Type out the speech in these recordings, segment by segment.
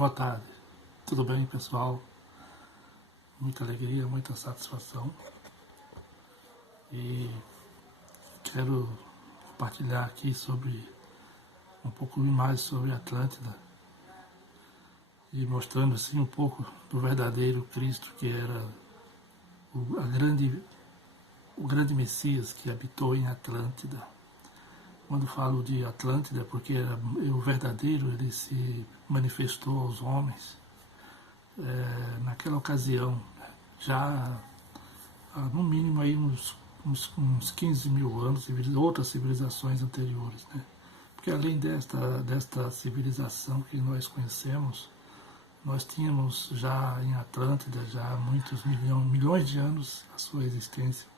Boa tarde, tudo bem, pessoal? Muita alegria, muita satisfação e quero compartilhar aqui sobre um pouco mais sobre Atlântida e mostrando assim um pouco do verdadeiro Cristo que era o grande Messias que habitou em Atlântida. Quando falo de Atlântida, porque o verdadeiro ele se manifestou aos homens naquela ocasião, já há no mínimo aí uns 15 mil anos, outras civilizações anteriores, né? Porque além desta civilização que nós conhecemos, nós tínhamos já em Atlântida já há muitos milhões de anos a sua existência.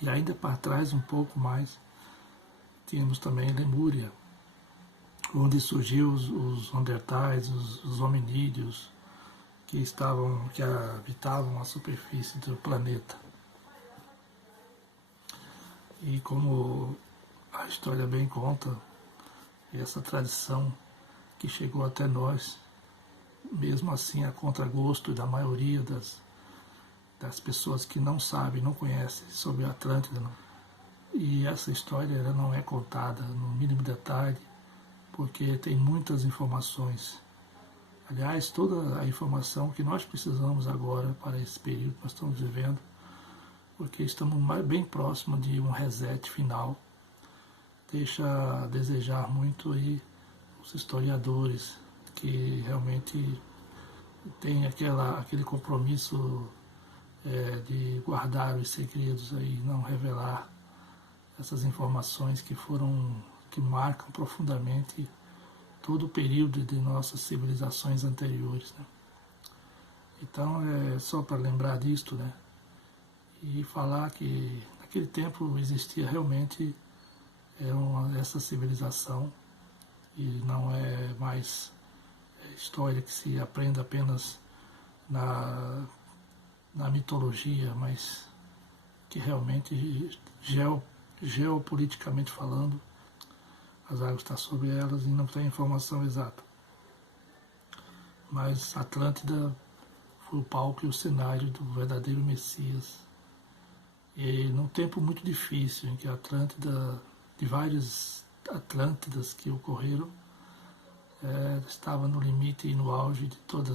E ainda para trás um pouco mais, tínhamos também Lemúria, onde surgiu os Neandertais, os hominídeos, que habitavam a superfície do planeta. E como a história bem conta, essa tradição que chegou até nós, mesmo assim a contragosto da maioria das pessoas que não sabem, não conhecem sobre a Atlântida. E essa história ela não é contada no mínimo detalhe, porque tem muitas informações. Aliás, toda a informação que nós precisamos agora para esse período que nós estamos vivendo, porque estamos bem próximos de um reset final, deixa a desejar muito aí os historiadores que realmente têm aquele compromisso de guardar os segredos aí, não revelar essas informações que marcam profundamente todo o período de nossas civilizações anteriores, né? Então é só para lembrar disto, né? E falar que naquele tempo existia realmente essa civilização e não é mais história que se aprende apenas na mitologia, mas que realmente geopoliticamente falando as águas estão sobre elas e não tem informação exata. Mas Atlântida foi o palco e o cenário do verdadeiro Messias. E num tempo muito difícil, em que a Atlântida, de várias Atlântidas que ocorreram, estava no limite e no auge de toda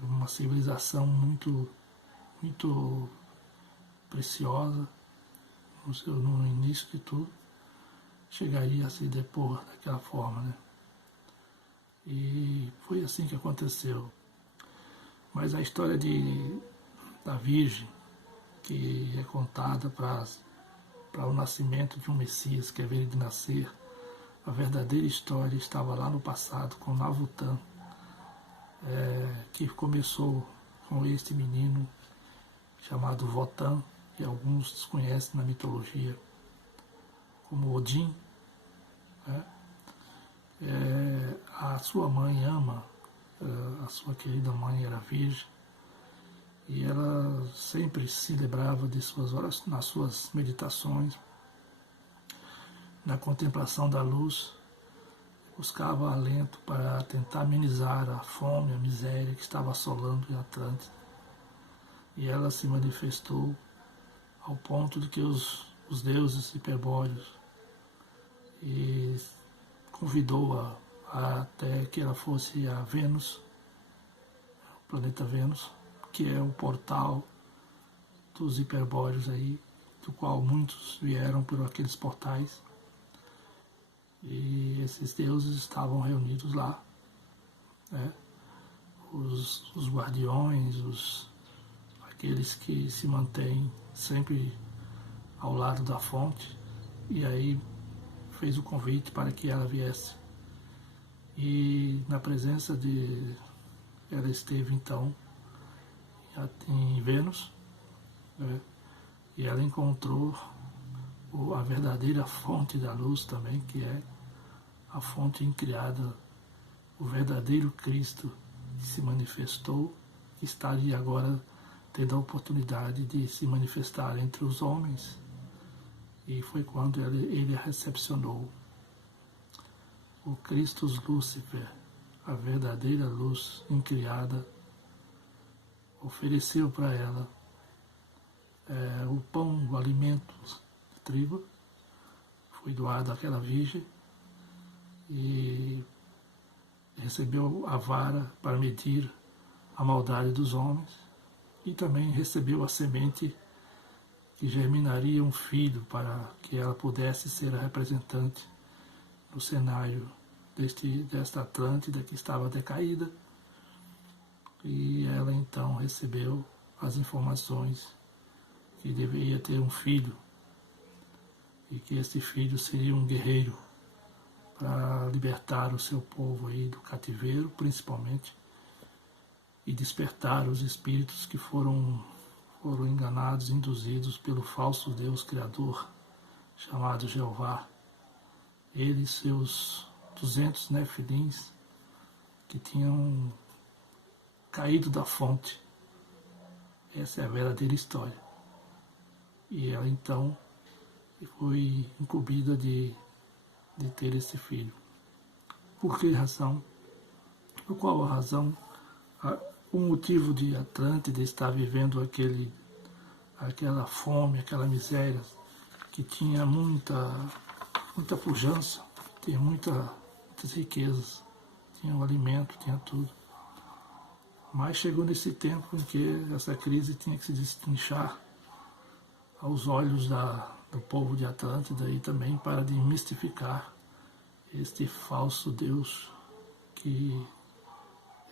uma civilização muito, muito preciosa, no início de tudo, chegaria a se depor daquela forma, né? E foi assim que aconteceu. Mas a história da Virgem, que é contada para o nascimento de um Messias que haveria de nascer, a verdadeira história estava lá no passado, com Navutã, que começou com este menino chamado Votan, que alguns conhecem na mitologia como Odin. A sua mãe ama, a sua querida mãe era virgem, e ela sempre se lembrava de suas horas, nas suas meditações, na contemplação da luz, buscava alento para tentar amenizar a fome, a miséria que estava assolando em Atlântida. E ela se manifestou ao ponto de que os deuses hiperbóreos e convidou-a até que ela fosse a Vênus, o planeta Vênus, que é o portal dos hiperbóreos aí, do qual muitos vieram por aqueles portais. E esses deuses estavam reunidos lá, né? Os guardiões, aqueles que se mantêm sempre ao lado da fonte, e aí fez o convite para que ela viesse. E na presença ela esteve então em Vênus, né? E ela encontrou a verdadeira fonte da luz também, que é a fonte incriada, o verdadeiro Cristo que se manifestou, que estaria agora tendo a oportunidade de se manifestar entre os homens. E foi quando ele recepcionou o Christus Lúcifer, a verdadeira luz incriada, ofereceu para ela o pão, o alimento de trigo, foi doado àquela virgem e recebeu a vara para medir a maldade dos homens e também recebeu a semente que germinaria um filho para que ela pudesse ser a representante no cenário desta Atlântida que estava decaída. E ela então recebeu as informações que deveria ter um filho e que esse filho seria um guerreiro para libertar o seu povo aí do cativeiro, principalmente, e despertar os espíritos que foram enganados, induzidos pelo falso Deus Criador, chamado Jeová. Ele e seus 200 nefilins que tinham caído da fonte. Essa é a verdadeira história. E ela então foi incumbida de ter esse filho. Por que razão? Por qual a razão? O motivo de Atlântida estar vivendo aquela fome, aquela miséria, que tinha muita pujança, tinha muitas riquezas, tinha o alimento, tinha tudo. Mas chegou nesse tempo em que essa crise tinha que se destrinchar aos olhos do povo de Atlântida e também para desmistificar este falso Deus que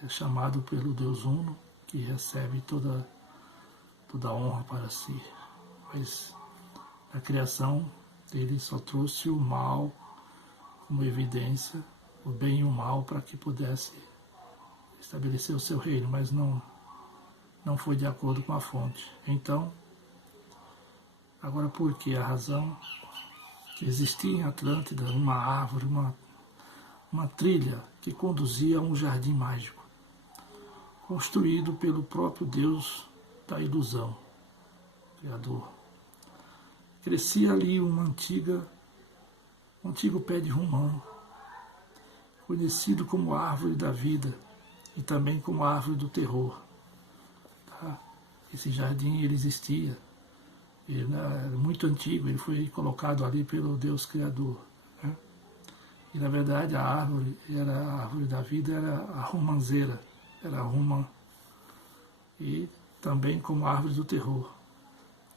é chamado pelo Deus Uno, que recebe toda a honra para si. Mas a criação ele só trouxe o mal como evidência, o bem e o mal, para que pudesse estabelecer o seu reino, mas não foi de acordo com a fonte. Então, agora por que a razão que existia em Atlântida uma árvore, uma trilha que conduzia a um jardim mágico, construído pelo próprio Deus da ilusão, Criador. Crescia ali um antigo pé de romã, conhecido como árvore da vida e também como árvore do terror. Tá? Esse jardim ele existia, ele era muito antigo, ele foi colocado ali pelo Deus Criador. Né? E na verdade a árvore da vida era a romanceira, era a romã, e também como árvore do terror,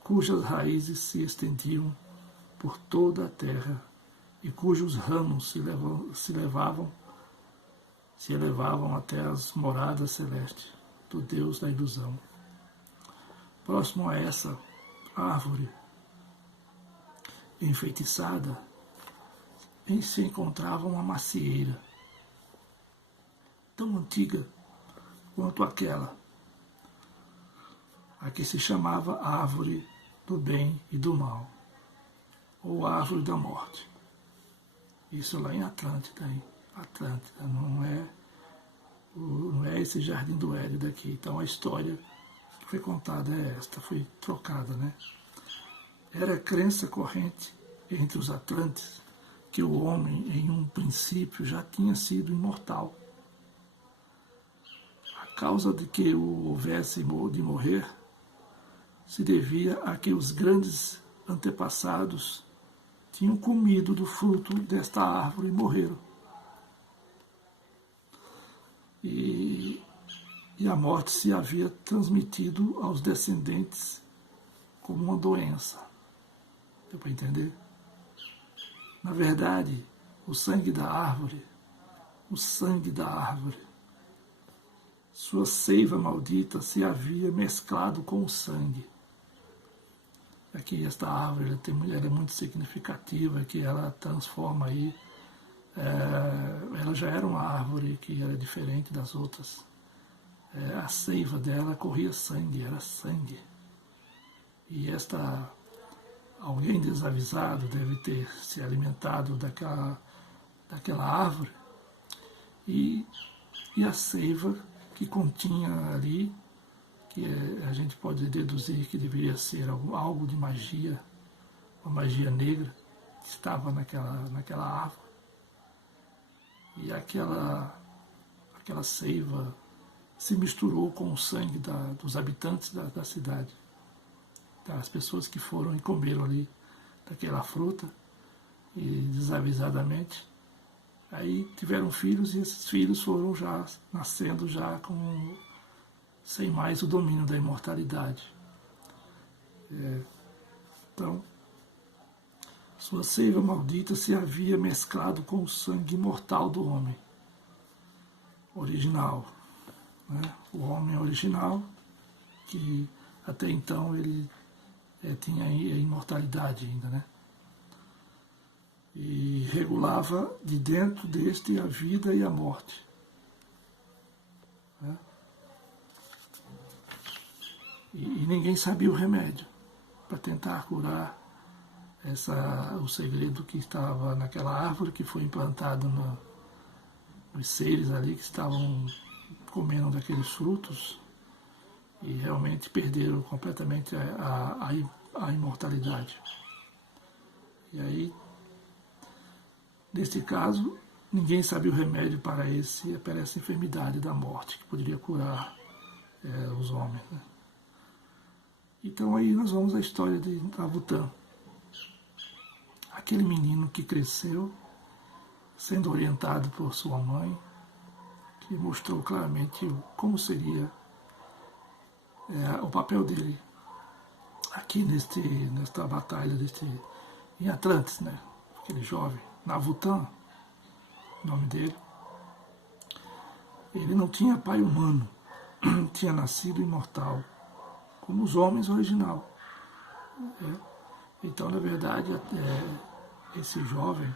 cujas raízes se estendiam por toda a terra e cujos ramos se elevavam até as moradas celestes do Deus da ilusão. Próximo a essa árvore enfeitiçada, se encontrava uma macieira, tão antiga quanto aquela, a que se chamava árvore do bem e do mal, ou árvore da morte. Isso lá em Atlântida, não é esse Jardim do Éden daqui. Então a história que foi contada é esta, foi trocada, né? Era a crença corrente entre os atlantes que o homem, em um princípio, já tinha sido imortal. A causa de que o houvesse de morrer se devia a que os grandes antepassados tinham comido do fruto desta árvore e morreram. E a morte se havia transmitido aos descendentes como uma doença. Deu para entender? Na verdade, o sangue da árvore, sua seiva maldita se havia mesclado com o sangue. Aqui esta árvore ela é muito significativa, que ela transforma aí, ela já era uma árvore que era diferente das outras. A seiva dela corria sangue, era sangue. E alguém desavisado deve ter se alimentado daquela árvore e a seiva que continha ali, que a gente pode deduzir que deveria ser algo de magia, uma magia negra, que estava naquela árvore. E aquela seiva se misturou com o sangue dos habitantes da cidade, das pessoas que foram e comeram ali daquela fruta, e desavisadamente, aí tiveram filhos, e esses filhos foram já nascendo já sem mais o domínio da imortalidade. Então, sua seiva maldita se havia mesclado com o sangue imortal do homem original, né? O homem original, que até então ele tinha a imortalidade ainda, né? E regulava de dentro deste a vida e a morte, né? E ninguém sabia o remédio para tentar curar o segredo que estava naquela árvore que foi implantado nos seres ali que estavam comendo daqueles frutos e realmente perderam completamente a imortalidade. E aí, nesse caso, ninguém sabia o remédio para essa enfermidade da morte que poderia curar os homens, né? Então aí nós vamos à história de Navutã, aquele menino que cresceu sendo orientado por sua mãe, que mostrou claramente como seria o papel dele aqui nesta batalha em Atlantis, né? Aquele jovem, Navutã, o nome dele. Ele não tinha pai humano, tinha nascido imortal, como os homens original. Então, na verdade, esse jovem,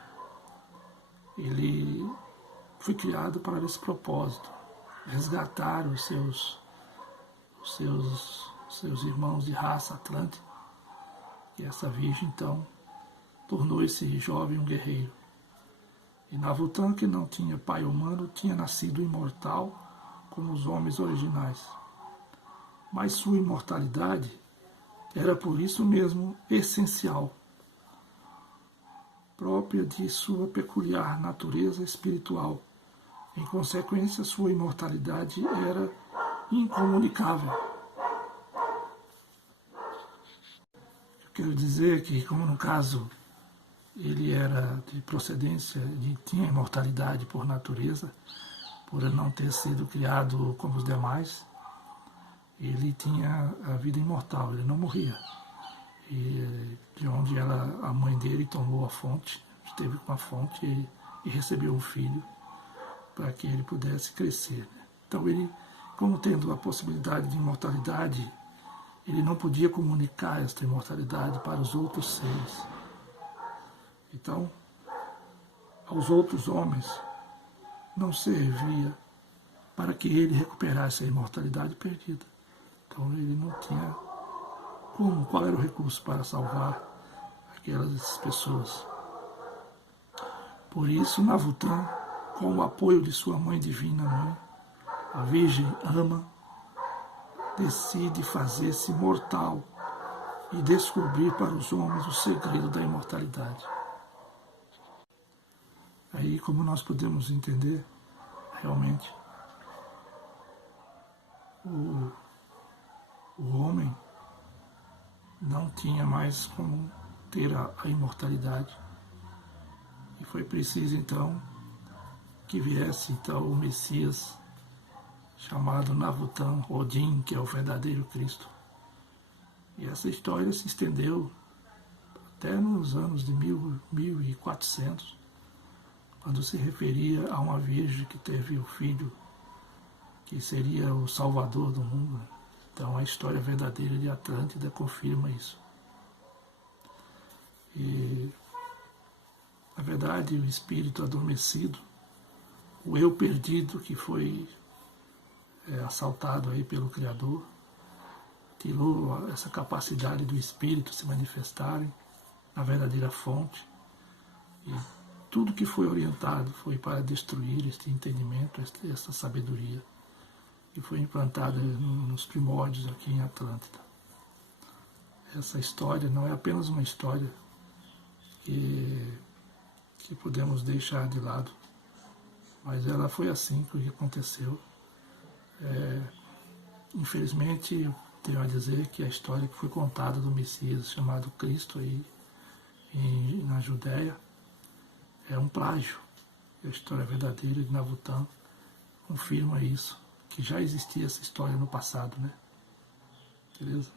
ele foi criado para esse propósito, resgatar os seus irmãos de raça atlântica. E essa virgem, então, tornou esse jovem um guerreiro. E Navutã, que não tinha pai humano, tinha nascido imortal como os homens originais. Mas sua imortalidade era por isso mesmo essencial, própria de sua peculiar natureza espiritual. Em consequência, sua imortalidade era incomunicável. Eu quero dizer que, como no caso ele era de procedência, tinha imortalidade por natureza, por não ter sido criado como os demais, ele tinha a vida imortal, ele não morria. E de onde a mãe dele tomou a fonte, esteve com a fonte e recebeu um filho para que ele pudesse crescer. Então ele, como tendo a possibilidade de imortalidade, ele não podia comunicar esta imortalidade para os outros seres. Então, aos outros homens não servia para que ele recuperasse a imortalidade perdida. Então ele não tinha qual era o recurso para salvar aquelas pessoas. Por isso, Navutã, com o apoio de sua mãe divina, mãe, a Virgem Ama, decide fazer-se mortal e descobrir para os homens o segredo da imortalidade. Aí, como nós podemos entender, realmente, o homem não tinha mais como ter a imortalidade. E foi preciso, então, que viesse então, o Messias, chamado Navutã Odin, que é o verdadeiro Cristo. E essa história se estendeu até nos anos de 1400, quando se referia a uma virgem que teve o filho, que seria o salvador do mundo. Então a história verdadeira de Atlântida confirma isso. E, na verdade, o espírito adormecido, o eu perdido que foi assaltado aí pelo Criador, tirou essa capacidade do espírito se manifestarem na verdadeira fonte. E tudo que foi orientado foi para destruir este entendimento, essa sabedoria, que foi implantada nos primórdios aqui em Atlântida. Essa história não é apenas uma história que podemos deixar de lado. Mas ela foi assim que aconteceu. Infelizmente, eu tenho a dizer que a história que foi contada do Messias chamado Cristo aí na Judéia é um plágio. A história verdadeira de Navutan confirma isso, que já existia essa história no passado, né? Beleza?